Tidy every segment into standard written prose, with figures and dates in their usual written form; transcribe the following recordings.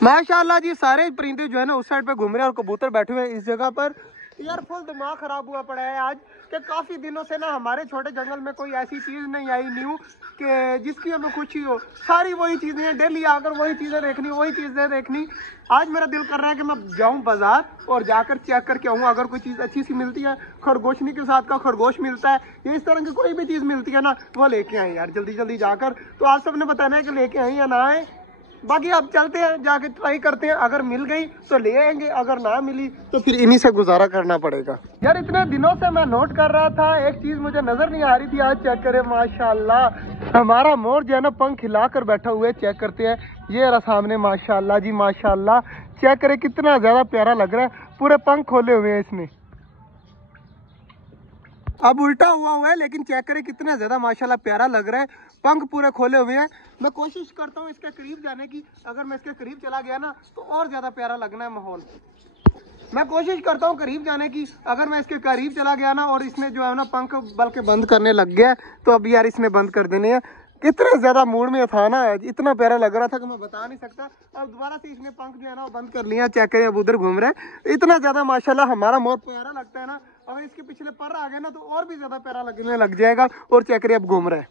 माशाल्लाह जी सारे परिंदे जो है ना उस साइड पे घूम रहे हैं और कबूतर बैठे हुए हैं इस जगह पर। यार फुल दिमाग खराब हुआ पड़ा है आज कि काफ़ी दिनों से ना हमारे छोटे जंगल में कोई ऐसी चीज़ नहीं आई न्यू कि जिसकी हमें खुशी हो। सारी वही चीज़ें हैं, डेली आकर वही चीज़ें देखनी, वही चीज़ें देखनी। आज मेरा दिल कर रहा है कि मैं जाऊं बाजार और जाकर चेक करके आऊँ, अगर कोई चीज़ अच्छी सी मिलती है, खरगोशनी के साथ का खरगोश मिलता है या इस तरह की कोई भी चीज़ मिलती है ना, वो लेके आए यार जल्दी जल्दी जाकर। तो आज सबने बताना है कि लेके आए या ना आए। बाकी अब चलते हैं, जाके ट्राई करते हैं, अगर मिल गई तो ले आएंगे, अगर ना मिली तो फिर इन्हीं से गुजारा करना पड़ेगा। यार इतने दिनों से मैं नोट कर रहा था, एक चीज मुझे नजर नहीं आ रही थी, आज चेक करें माशाल्लाह हमारा मोर जो है ना पंख हिलाकर बैठा हुआ है। चेक करते हैं, ये रहा सामने माशाल्लाह जी माशाल्लाह। चेक करें कितना ज्यादा प्यारा लग रहा है, पूरे पंख खोले हुए हैं इसने। अब उल्टा हुआ है लेकिन चेक करें कितना ज्यादा माशाल्लाह प्यारा लग रहा है, पंख पूरे खोले हुए हैं। मैं कोशिश करता हूँ इसके करीब जाने की, अगर मैं इसके करीब चला गया ना तो और ज्यादा प्यारा लगना है माहौल। मैं कोशिश करता हूँ करीब जाने की, अगर मैं इसके करीब चला गया ना और इसने जो है ना पंख बल्कि बंद करने लग गया तो अब यार इसने बंद कर देने हैं। कितने ज्यादा मूड में था ना, इतना प्यारा लग रहा था कि मैं बता नहीं सकता। अब दोबारा से इसने पंख जो है ना बंद कर लिया। चेक करें अब उधर घूम रहे हैं, इतना ज्यादा माशाल्लाह हमारा मोर प्यारा लगता है ना, अगर इसके पिछले पर आ गए ना तो और भी ज्यादा प्यारा लगने लग जाएगा। और चेक करें अब घूम रहे हैं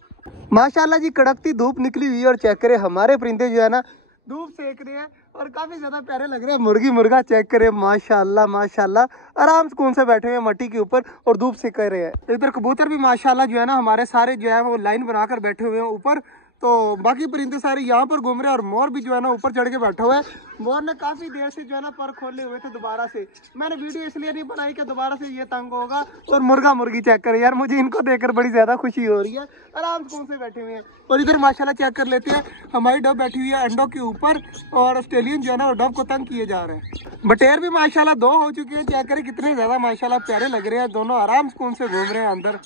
माशाल्लाह जी, कड़कती धूप निकली हुई है और चेक करें हमारे परिंदे जो है ना धूप सेक रहे हैं और काफी ज्यादा प्यारे लग रहे हैं। मुर्गी मुर्गा चेक करें माशाल्लाह माशाल्लाह आराम सुकून से बैठे हुए हैं मट्टी के ऊपर और धूप सेक रहे हैं। इधर कबूतर भी माशाल्लाह जो है ना हमारे सारे जो है वो लाइन बनाकर बैठे हुए हैं ऊपर। तो बाकी परिंदे सारे यहाँ पर घूम रहे हैं और मोर भी जो है ना ऊपर चढ़ के बैठा हुआ है। मोर ने काफी देर से जो है ना पर खोले हुए थे, दोबारा से मैंने वीडियो इसलिए नहीं बनाई कि दोबारा से ये तंग होगा। और मुर्गा मुर्गी चेक करें यार, मुझे इनको देखकर बड़ी ज्यादा खुशी हो रही है, आराम सुकून से बैठे हुए हैं। और इधर माशाल्लाह चेक कर लेते हैं, हमारी डब बैठी हुई है अंडों के ऊपर और ऑस्ट्रेलियन जो है ना डब को तंग किए जा रहे हैं। बटेर भी माशाल्लाह 2 हो चुके हैं। चेक करें कितने ज्यादा माशाल्लाह प्यारे लग रहे हैं, दोनों आराम सुकून से घूम रहे हैं अंदर।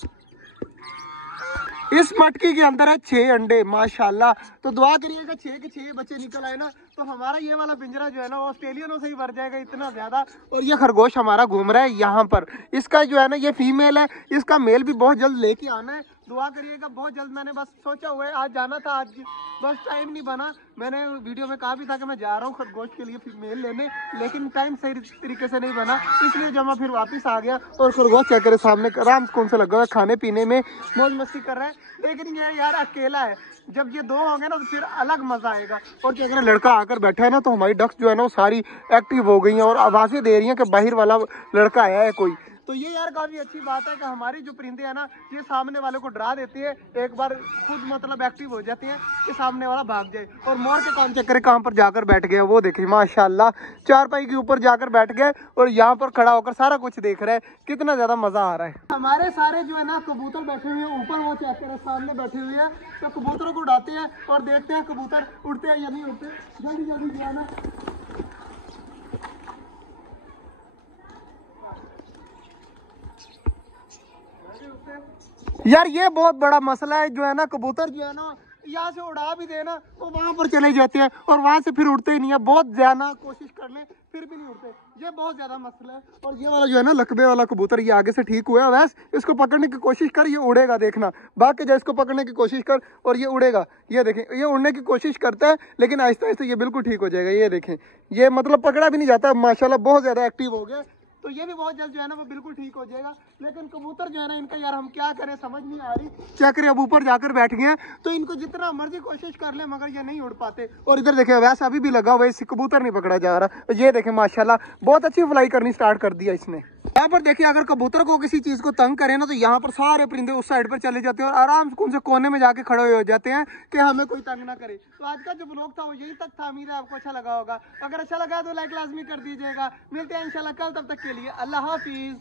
इस मटकी के अंदर है 6 अंडे माशाल्लाह। तो दुआ करिएगा 6 के 6 बच्चे निकल आए ना तो हमारा ये वाला पिंजरा जो है ना वो ऑस्ट्रेलियनों से ही भर जाएगा, इतना ज्यादा। और ये खरगोश हमारा घूम रहा है यहाँ पर, इसका जो है ना ये फीमेल है, इसका मेल भी बहुत जल्द लेके आना है। दुआ करिएगा बहुत जल्द, मैंने बस सोचा हुआ है आज जाना था, आज बस टाइम नहीं बना। मैंने वीडियो में कहा भी था कि मैं जा रहा हूँ खरगोश के लिए फीमेल लेने, लेकिन टाइम सही तरीके से नहीं बना, इसलिए जब मैं फिर वापस आ गया। और खरगोश चेक करे सामने आराम कौन सा लगा हुआ है, खाने पीने में मौज मस्ती कर रहा है। लेकिन ये यार अकेला है, जब ये 2 होंगे ना तो फिर अलग मजा आएगा। और जो अगर लड़का आकर बैठा है ना तो हमारी डक्स जो है ना वो सारी एक्टिव हो गई हैं और आवाजें दे रही हैं कि बाहर वाला लड़का आया है कोई। तो ये यार काफी अच्छी बात है कि हमारी जो परिंदे हैं ना ये सामने वाले को डरा देती है, एक बार खुद मतलब एक्टिव हो जाते हैं कि सामने वाला भाग जाए। और मोर के काम चक्कर कहाँ पर जाकर बैठ गया, वो देखे माशाल्लाह चारपाई के ऊपर जाकर बैठ गए और यहाँ पर खड़ा होकर सारा कुछ देख रहा है, कितना ज्यादा मजा आ रहा है। हमारे सारे जो है ना कबूतर बैठे हुए हैं ऊपर, वो चेक करें सामने बैठे हुए हैं। तो कबूतरों को उड़ाते हैं और देखते हैं कबूतर उड़ते हैं या नहीं उड़ते। जल्दी जल्दी जो है ना यार ये बहुत बड़ा मसला है जो है ना, कबूतर जो है ना यहाँ से उड़ा भी देना तो वहां पर चले जाते हैं और वहां से फिर उड़ते ही नहीं है। बहुत ज्यादा कोशिश कर ले फिर भी नहीं उड़ते, ये बहुत ज्यादा मसला है। और ये वाला जो है ना लकबे वाला कबूतर ये आगे से ठीक हुआ है, वैसे इसको पकड़ने की कोशिश कर, ये उड़ेगा देखना। बाकी जो इसको पकड़ने की कोशिश कर और ये उड़ेगा, ये देखें ये उड़ने की कोशिश करता है लेकिन आहिस्ता आहिस्ता ये बिल्कुल ठीक हो जाएगा। ये देखें ये मतलब पकड़ा भी नहीं जाता, माशाल्लाह बहुत ज्यादा एक्टिव हो गया। तो ये भी बहुत जल्द जो है ना वो बिल्कुल ठीक हो जाएगा। लेकिन कबूतर जो है ना इनका यार हम क्या करें समझ नहीं आ रही। क्या करें, अब ऊपर जाकर बैठ गए हैं तो इनको जितना मर्जी कोशिश कर ले मगर ये नहीं उड़ पाते। और इधर देखें वैसे अभी भी लगा हुआ है, इससे कबूतर नहीं पकड़ा जा रहा। ये देखें माशाल्लाह बहुत अच्छी फ्लाई करनी स्टार्ट कर दिया इसने। यहाँ पर देखिए अगर कबूतर को किसी चीज को तंग करे ना तो यहाँ पर सारे परिंदे उस साइड पर चले जाते हैं और आराम से उनसे कोने में जाके खड़े हो जाते हैं कि हमें कोई तंग ना करे। तो आज का जो ब्लॉग था वो यही तक था, उम्मीद है आपको अच्छा लगा होगा। अगर अच्छा लगा तो लाइक लाजमी कर दीजिएगा। मिलते हैं इंशाल्लाह कल, तब तक के लिए अल्लाह हाफिज।